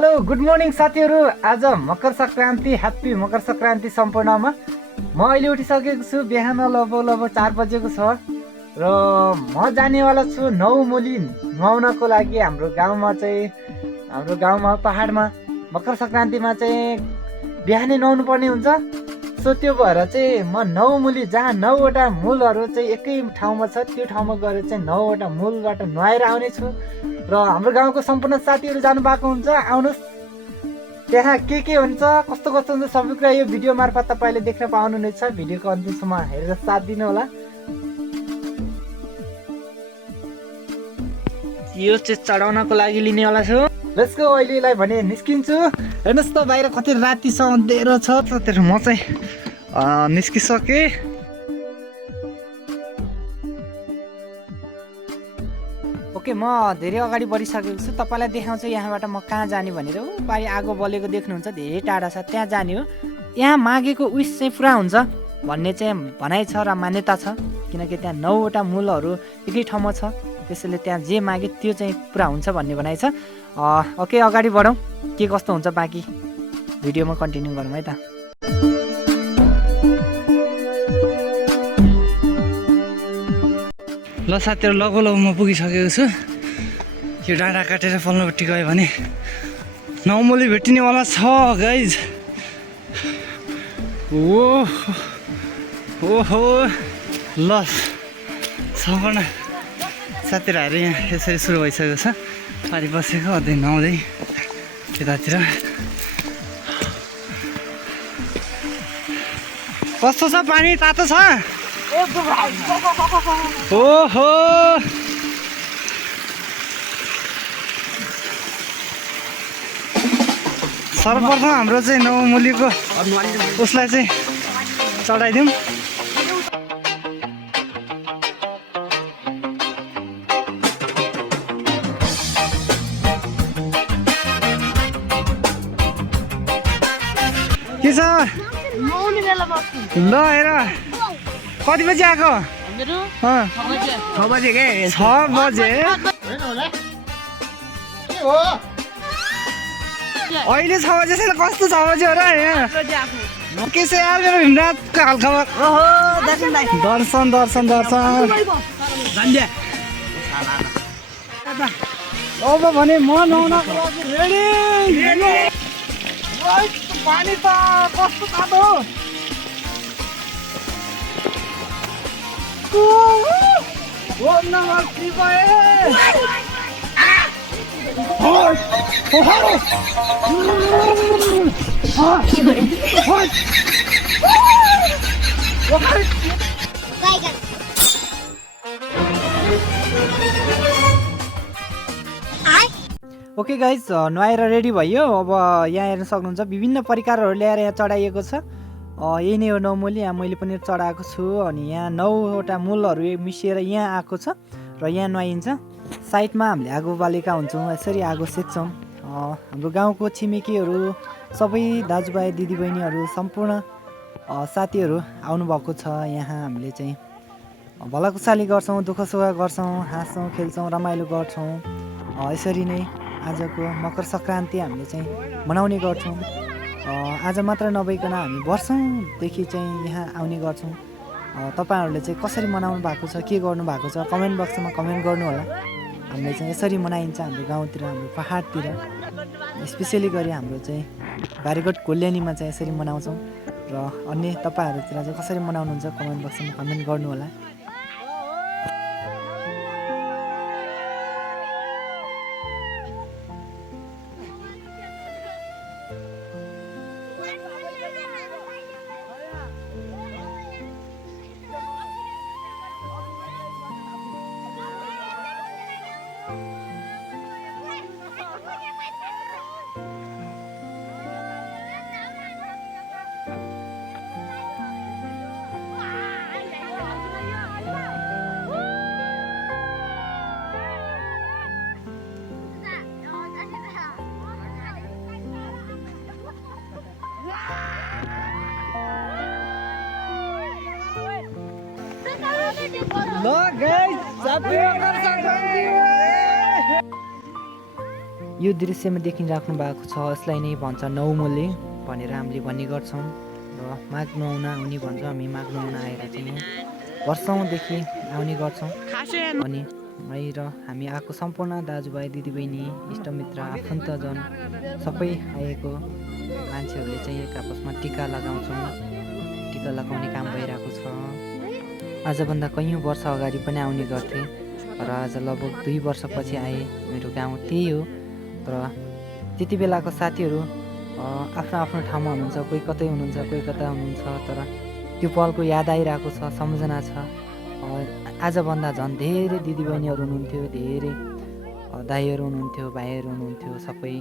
Hello good morning साथीहरू। आज Makar Sankranti, happy Makar Sankranti सम्पूर्णमा। म अहिले उठिसकेको छु, बिहान लगभग 4 बजेको छ र म जानेवाला छु नौमुली नुहाउनको लागि। हाम्रो गाउँमा पहाडमा मकर संक्रान्तिमा चाहिँ बिहानै नुहाउनु पर्ने हुन्छ। सो त्यो भएर चाहिँ म नौमुली जहाँ 9वटा मूलहरू चाहिँ एकै ठाउँमा छ, त्यो ठाउँमा गएर चाहिँ 9वटा मूलबाट नुहाएर आउने छु। र हाम्रो गाउँको सम्पूर्ण साथीहरू जानु भएको हुन्छ, आउनुहोस्। त्यहाँ के हुन्छ, कस्तो हुन्छ सबै कुरा यो भिडियो मार्फत तपाईँले देख्न पाउनुहुनेछ। भिडियोको अन्तिमसम्म हेरेर साथ दिनु होला। यो चाहिँ चढाउनको लागि लिनेवाला छु। Let's go. अहिलेलाई भने निस्किन्छु। हेर्नुहोस् त बाहिर कति राति छ, अँधेरो छ। त्यतिखेर म चाहिँ निस्किसकेँ। ओके, म धेरै अगाडि बढिसकेको छु। तपाईँलाई देखाउँछु यहाँबाट म कहाँ जाने भनेर। पारि आगो बलेको देख्नुहुन्छ, धेरै टाढा छ, त्यहाँ जाने हो। यहाँ मागेको विस चाहिँ पुरा हुन्छ भन्ने चाहिँ भनाइ छ र मान्यता छ, किनकि त्यहाँ 9वटा मूलहरू एकै ठाउँमा छ। त्यसैले त्यहाँ जे मागे त्यो चाहिँ पुरा हुन्छ भन्ने भनाइ छ। ओके, अगाडि बढौँ। के कस्तो हुन्छ बाँकी भिडियोमा कन्टिन्यू गरौँ है त। ल साथीहरू, लगभग म पुगिसकेको छु। यो डाँडा काटेर पल्लोपट्टि गयो भने नौमुली भेटिनेवाला छ गाइज। ओहो ल सम्पूर्ण साथीहरू यहाँ यसरी सुरु भइसकेको छ। पारि बसेको अझै नुहाउँदै यतातिर। कस्तो छ पानी? तातो छ? ओहो सर्वप्रथम हाम्रो चाहिँ नौमुलीको उसलाई चाहिँ चढाइदिउँ। के छ? ल हेर, कति बजी आएको? 6 बजे के? 6 बजे अहिले 6 बजे छैन, कस्तो 6 बजे हो र यहाँ? के छ यार मेरो भीमराजको हालखबर? दर्शन अब भने म नुहाउनको लागि रेडी। पानी त कस्तो तातो! ओम नमः शिवाय। ओके गाइज, नुहाएर रेडी भयो। अब यहाँ हेर्न सक्नुहुन्छ विभिन्न परिकारहरू ल्याएर यहाँ चढाइएको छ। यही नै हो नौमुली। यहाँ मैले पनि चढाएको छु। अनि यहाँ 9वटा मूलहरू मिसिएर यहाँ आएको छ र यहाँ नुहाइन्छ। साइडमा हामीले आगो बालेका हुन्छौँ, यसरी आगो सेक्छौँ। हाम्रो गाउँको छिमेकीहरू सबै दाजुभाइ दिदीबहिनीहरू सम्पूर्ण साथीहरू आउनुभएको छ। यहाँ हामीले चाहिँ भलाकुसाली गर्छौँ, दुःख सुख गर्छौँ, हाँस्छौँ, खेल्छौँ, रमाइलो गर्छौँ। यसरी नै आजको मकर सङ्क्रान्ति हामीले चाहिँ मनाउने गर्छौँ। आज मात्र नभइकन हामी वर्षौँदेखि चाहिँ यहाँ आउने गर्छौँ। तपाईँहरूले चाहिँ कसरी मनाउनु भएको छ, के गर्नु भएको छ, कमेन्ट बक्समा कमेन्ट गर्नु होला। हामीले चाहिँ यसरी मनाइन्छ हाम्रो गाउँतिर, हाम्रो पहाडतिर। स्पेसियली गरी हाम्रो चाहिँ बारीगढ कोल्यानीमा चाहिँ यसरी मनाउँछौँ। र अन्य तपाईँहरूतिर चाहिँ कसरी मनाउनुहुन्छ कमेन्ट बक्समा कमेन्ट गर्नु होला। ल गाइस, सबै मकर संक्रान्ति यो दृश्यमा देखिराख्नु भएको छ यसलाई नै भन्छ नौमोले भनेर हामीले भन्ने गर्छौँ र माघ नुहाउन आउने भन्छ। हामी माघ नुहाउन आएर चाहिँ वर्षौँदेखि आउने गर्छौँ अनि है र हामी आएको सम्पूर्ण दाजुभाइ दिदीबहिनी इष्टमित्र आफन्तजन सबै आएको मान्छेहरूले चाहिँ एक आपसमा टिका लगाउँछौँ। टिका लगाउने काम भइरहेको छ। आजभन्दा कैयौँ वर्ष अगाडि पनि आउने गर्थेँ र आज लगभग 2 वर्षपछि आएँ। मेरो गाउँ त्यही हो र त्यति बेलाको साथीहरू आफ्नो आफ्नो ठाउँमा हुनुहुन्छ, कोही कतै हुनुहुन्छ, कोही कता हुनुहुन्छ, तर त्यो पलको याद आइरहेको छ, सम्झना छ। आजभन्दा झन् धेरै दिदीबहिनीहरू हुनुहुन्थ्यो, धेरै दाइहरू हुनुहुन्थ्यो, भाइहरू हुनुहुन्थ्यो, सबै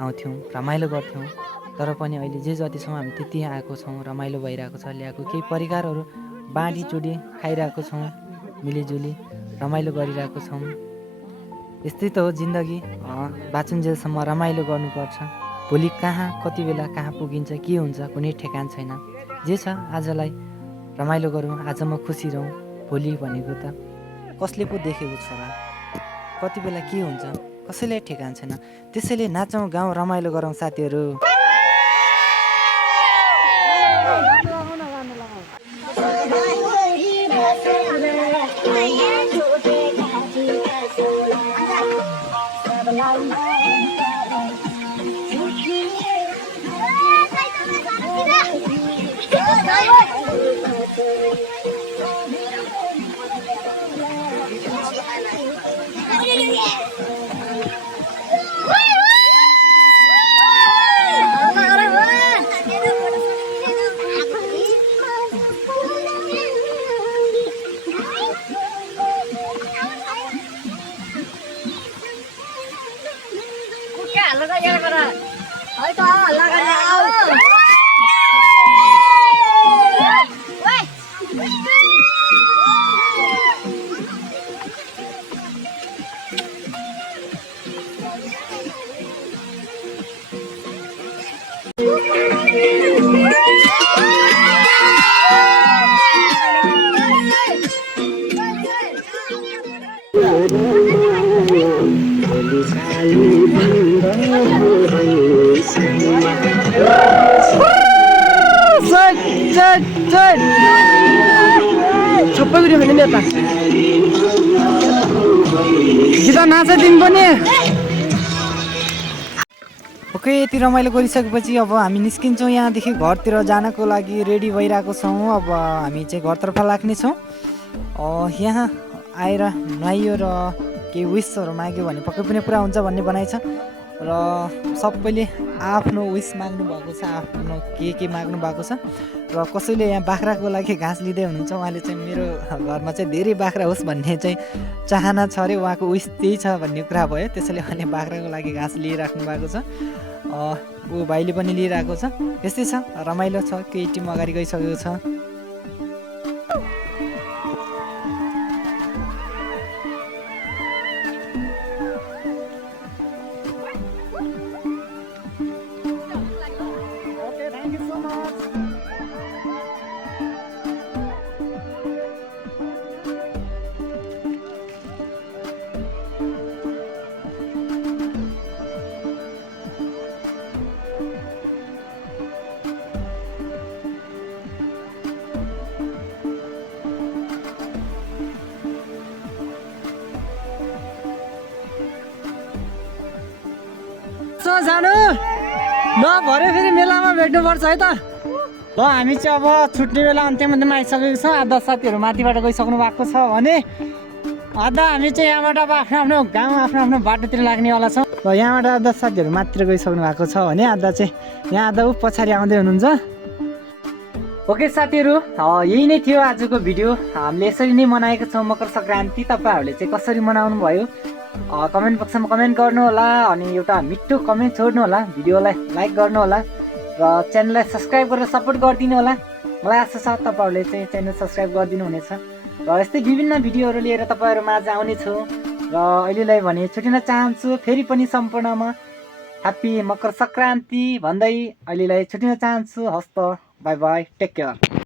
आउँथ्यौँ, रमाइलो गर्थ्यौँ। तर पनि अहिले जे जति छौँ हामी त्यति आएको छौँ, रमाइलो भइरहेको छ। ल्याएको केही परिकारहरू बाँडीचुँडी खाइरहेको छौँ, मिलिजुली रमाइलो गरिरहेको छौँ। यस्तै त हो जिन्दगी, बाँचुन्जेलसम्म रमाइलो गर्नुपर्छ। भोलि कहाँ कति बेला कहाँ पुगिन्छ के हुन्छ कुनै ठेगान छैन। जे छ आजलाई रमाइलो गरौँ, आज म खुसी रहौँ। भोलि भनेको त कसले पो देखेको छ र, कति बेला के हुन्छ कसैलाई ठेगान छैन। त्यसैले नाचौँ, गाउँ, रमाइलो गरौँ साथीहरू। सबै उयो भने नेता गीता नाच दिन पनि। ओके, यति रमाइलो गरिसकेपछि अब हामी निस्किन्छौँ यहाँदेखि घरतिर जानको लागि रेडी भइरहेको छौँ। अब हामी चाहिँ घरतर्फ लाग्नेछौँ। यहाँ आएर नुहाइयो र केही विसहरू माग्यो भने पक्कै पनि पुरा हुन्छ भन्ने भनाइ छ र सबैले आफ्नो विस माग्नु भएको छ, आफ्नो के माग्नु भएको छ। र कसैले यहाँ बाख्राको लागि घाँस लिँदै हुनुहुन्छ। उहाँले चाहिँ मेरो घरमा चाहिँ धेरै बाख्रा होस् भन्ने चाहिँ चाहना छ अरे, उहाँको विस त्यही छ भन्ने कुरा भयो। त्यसैले उहाँले बाख्राको लागि घाँस लिइराख्नु भएको छ। ऊ भाइले पनि लिइरहेको छ। यस्तै छ, रमाइलो छ। केही टिम अगाडि गइसकेको छ। जानु नभरे फेरि मेलामा भेट्नुपर्छ है त। ल हामी चाहिँ अब छुट्ने बेला अन्त्यमा आइसकेको छौँ। आधा साथीहरू माथिबाट गइसक्नु भएको छ भने आधा हामी चाहिँ यहाँबाट अब आफ्नो आफ्नो गाउँ आफ्नो आफ्नो बाटोतिर लाग्नेवाला छौँ। ल यहाँबाट आधा साथीहरू माथितिर गइसक्नु भएको छ भने आधा चाहिँ यहाँ आधा पछाडि आउँदै हुनुहुन्छ। ओके साथीहरू, यही नै थियो आजको भिडियो। हामीले यसरी नै मनाएको छौँ मकर सङ्क्रान्ति। तपाईँहरूले चाहिँ कसरी मनाउनु भयो कमेन्ट बक्समा कमेन्ट गर्नु होला अनि एउटा मिठो कमेन्ट छोड्नु होला, भिडियोलाई लाइक गर्नु होला र च्यानललाई सब्सक्राइब गरेर सपोर्ट गरिदिनु होला। मलाई आशा छ तपाईँहरूले चाहिँ च्यानल सब्सक्राइब गरिदिनु हुनेछ र यस्तै विभिन्न भिडियोहरू लिएर तपाईँहरू माझ आउनेछु। र अहिलेलाई भने छुटिन चाहन्छु। फेरि पनि सम्पूर्णमा ह्याप्पी मकर सङ्क्रान्ति भन्दै अहिलेलाई छुटिन चाहन्छु। हस्त, बाई बाई, टेक केयर।